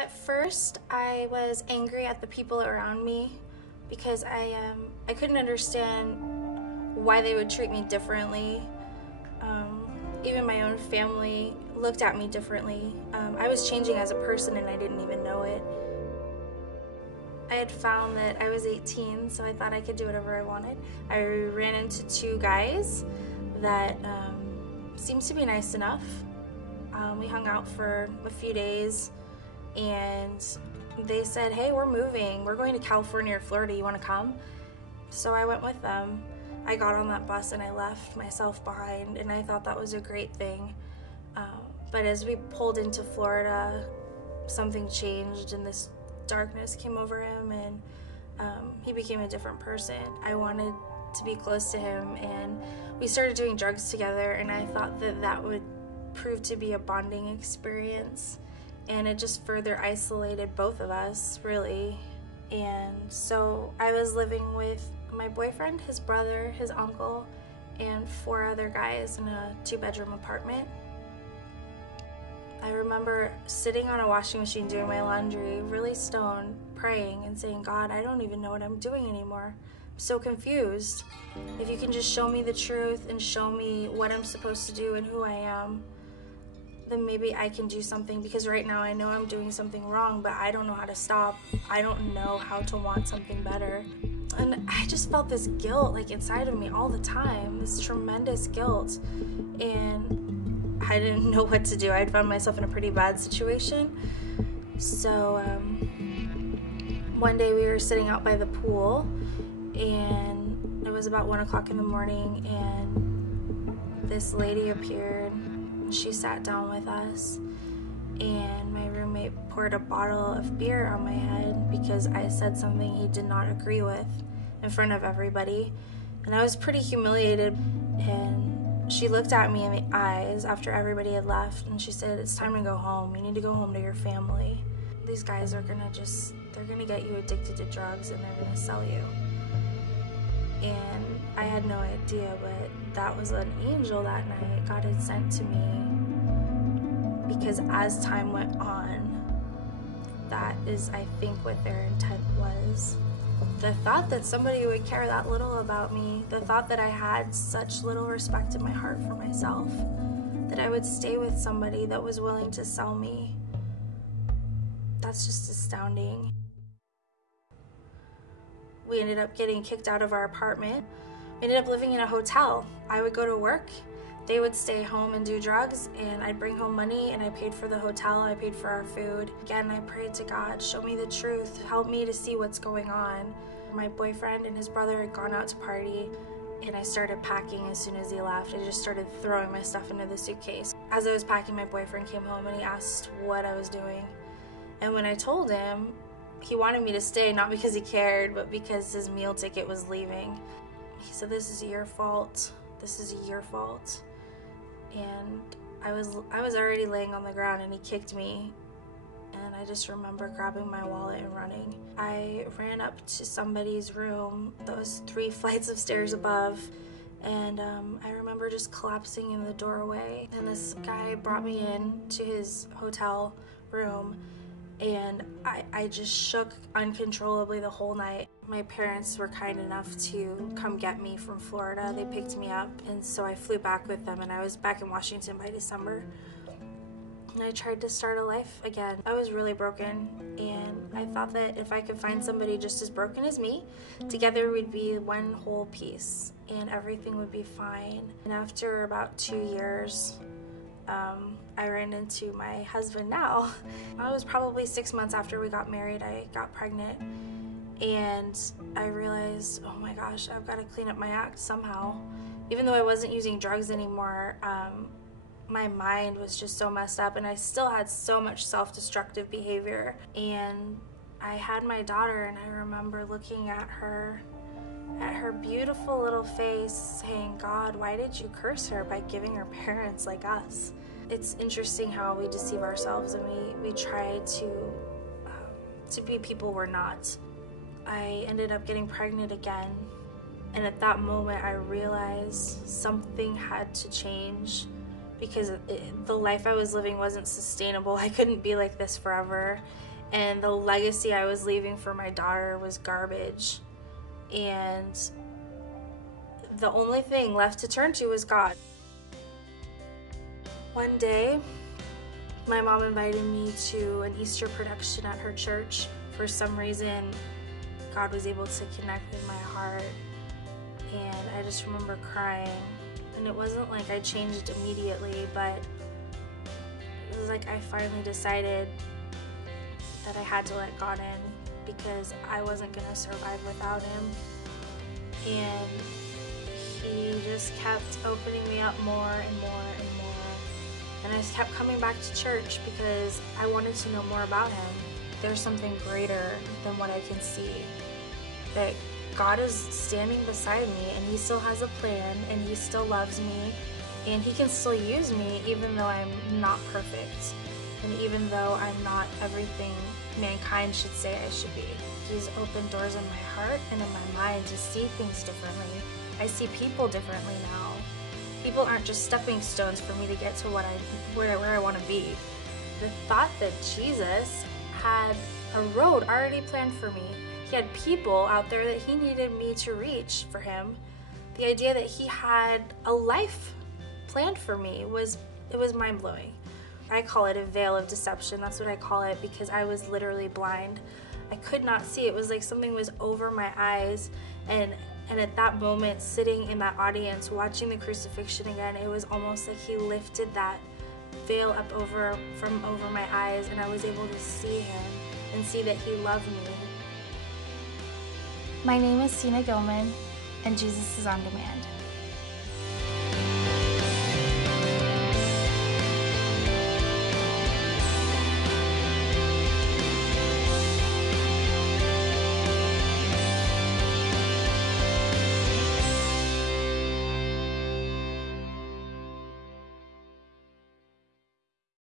At first, I was angry at the people around me because I couldn't understand why they would treat me differently. Even my own family looked at me differently. I was changing as a person and I didn't even know it. I had found that I was 18, so I thought I could do whatever I wanted. I ran into two guys that seemed to be nice enough. We hung out for a few days, and they said, "Hey, we're moving. We're going to California or Florida. You want to come?" So I went with them. I got on that bus and I left myself behind, and I thought that was a great thing. But as we pulled into Florida, something changed and this darkness came over him, and he became a different person. I wanted to be close to him, and we started doing drugs together, and I thought that that would prove to be a bonding experience, and it just further isolated both of us, really. And so I was living with my boyfriend, his brother, his uncle, and 4 other guys in a 2-bedroom apartment. I remember sitting on a washing machine doing my laundry, really stoned, praying and saying, "God, I don't even know what I'm doing anymore. I'm so confused. If you can just show me the truth and show me what I'm supposed to do and who I am, then maybe I can do something, because right now I know I'm doing something wrong, but I don't know how to stop. I don't know how to want something better." And I just felt this guilt like inside of me all the time, this tremendous guilt. And I didn't know what to do. I'd found myself in a pretty bad situation. So one day we were sitting out by the pool, and it was about 1 o'clock in the morning, and this lady appeared. She sat down with us, and my roommate poured a bottle of beer on my head because I said something he did not agree with in front of everybody. And I was pretty humiliated, and she looked at me in the eyes after everybody had left, and she said, "It's time to go home. You need to go home to your family. These guys are they're gonna get you addicted to drugs, and they're gonna sell you." And I had no idea, but that was an angel that night God had sent to me, because as time went on, that is, I think, what their intent was. The thought that somebody would care that little about me, the thought that I had such little respect in my heart for myself, that I would stay with somebody that was willing to sell me, that's just astounding. We ended up getting kicked out of our apartment. We ended up living in a hotel. I would go to work, they would stay home and do drugs, and I'd bring home money, and I paid for the hotel, I paid for our food. Again, I prayed to God, show me the truth, help me to see what's going on. My boyfriend and his brother had gone out to party, and I started packing as soon as he left. I just started throwing my stuff into the suitcase. As I was packing, my boyfriend came home and he asked what I was doing. And when I told him, he wanted me to stay, not because he cared, but because his meal ticket was leaving. He said, "This is your fault. This is your fault." And I was already laying on the ground, and he kicked me, and I just remember grabbing my wallet and running. I ran up to somebody's room, those 3 flights of stairs above, and I remember just collapsing in the doorway, and this guy brought me in to his hotel room, and I just shook uncontrollably the whole night. My parents were kind enough to come get me from Florida. They picked me up, and so I flew back with them, and I was back in Washington by December. And I tried to start a life again. I was really broken, and I thought that if I could find somebody just as broken as me, together we'd be one whole piece, and everything would be fine. And after about 2 years, I ran into my husband now. I was probably 6 months after we got married, I got pregnant, and I realized, oh my gosh, I've got to clean up my act somehow. Even though I wasn't using drugs anymore, my mind was just so messed up, and I still had so much self-destructive behavior. And I had my daughter, and I remember looking at her beautiful little face, saying, "God, why did you curse her by giving her parents like us?" It's interesting how we deceive ourselves, and we try to be people we're not. I ended up getting pregnant again, and at that moment I realized something had to change, because the life I was living wasn't sustainable. I couldn't be like this forever, and the legacy I was leaving for my daughter was garbage. And the only thing left to turn to was God. One day, my mom invited me to an Easter production at her church. For some reason, God was able to connect with my heart, and I just remember crying. And it wasn't like I changed immediately, but it was like I finally decided that I had to let God in because I wasn't going to survive without him. And he just kept opening me up more and more and more. And I just kept coming back to church because I wanted to know more about him. There's something greater than what I can see. That God is standing beside me, and he still has a plan, and he still loves me, and he can still use me even though I'm not perfect, and even though I'm not everything mankind should say I should be. He's opened doors in my heart and in my mind to see things differently. I see people differently now. People aren't just stepping stones for me to get to where I want to be. The thought that Jesus had a road already planned for me. He had people out there that he needed me to reach for him. The idea that he had a life planned for me was mind-blowing. I call it a veil of deception. That's what I call it, because I was literally blind. I could not see. It was like something was over my eyes, and at that moment, sitting in that audience, watching the crucifixion again, it was almost like he lifted that veil up from over my eyes, and I was able to see him and see that he loved me. My name is Sina Gilman, and Jesus is on demand.